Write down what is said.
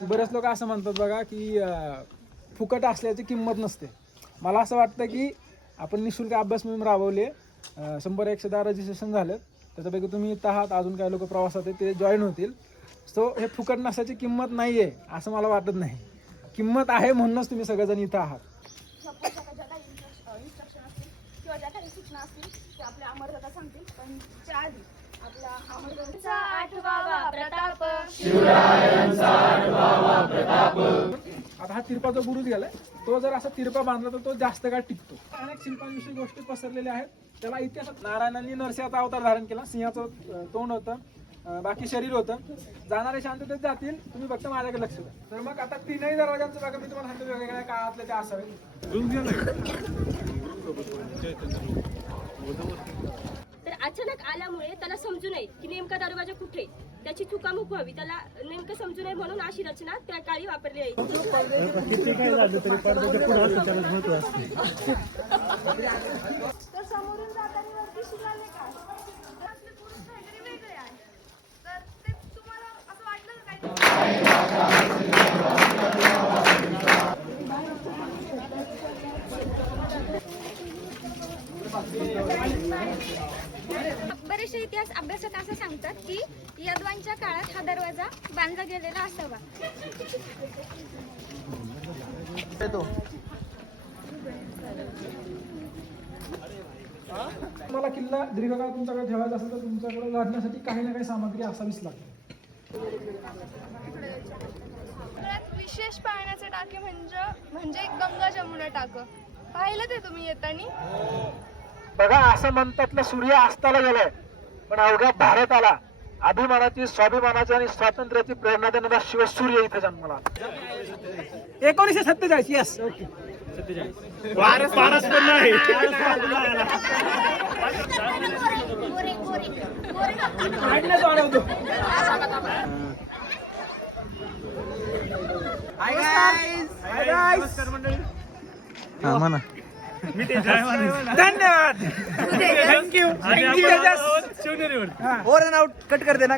बरेच लोक असं म्हणतात बघा की फुकट असल्याची किंमत नसते. मला असं वाटतं की आपण निःशुल्क अभ्यास मोहीम राबवली आहे. 100-110 रजिस्ट्रेशन झालं. त्याच्यापैकी तुम्ही इथं आहात, अजून काही लोक प्रवासात आहे ते जॉईन होतील. सो हे फुकट नसल्याची किंमत नाही आहे असं मला वाटत नाही. किंमत आहे म्हणूनच तुम्ही सगळेजण इथं आहात. किंवा ज्या काही सूचना असतील ते आपल्या अमरदादा सांगतील. पण त्या आधी आपला अमरदादाचा आठवावा प्रताप, शिवरायांचा आठवावा प्रताप. आता हा तिरपाचा बुरुज गेलाय, तो जर असा तिरपा बांधला तर तो जास्त काळ टिकतो. अनेक शिल्पांविषयी गोष्टी पसरलेल्या आहेत. त्याला इतिहासात नारायणांनी नरसिंहाचा अवतार धारण केला. सिंहाचं तोंड होतं, बाकी शरीर होतं. जाणारे शांततेत जातील, तुम्ही फक्त माझ्याकडे लक्ष द्या. तर मग आता तीनही दरवाजांचं बघा, मी तुम्हाला सांगतो वेगवेगळ्या काळातले ते असावे. तर अचानक आल्यामुळे त्याला समजू नये की नेमका दरवाजा कुठे, त्याची चुकामुक व्हावी, त्याला नेमकं समजू नये म्हणून अशी रचना त्या काळी वापरली आहे. तर समोरून जाताना वरती शिलाले का असले पुरुष काहीतरी वेगळे आहे. तर ते तुम्हाला असं वाटलं बरेचसे इतिहास अभ्यासक असं सांगतात की यदवांच्या काळात हा दरवाजा बांधला गेलेला असावा. मला किल्ला दीर्घकाळ तुमच्याकडे ठेवायचा असेल तर तुमच्याकडे लढण्यासाठी काही ना काही सामग्री असावीच लागते. सगळ्यात विशेष पाण्याचे टाके म्हणजे गंगा जमुना टाकं पाहिलं ते तुम्ही येताना. बघा, असं म्हणतात ना, सूर्य अस्ताला गेलाय पण अवघ्या भारताला अभिमानाची, स्वाभिमानाची आणि स्वातंत्र्याची प्रेरणा देणारा शिवसूर्य इथे जन्मला. 1947. Yes, okay. धन्यवाद, thank you. Over and out. Cut कर देना.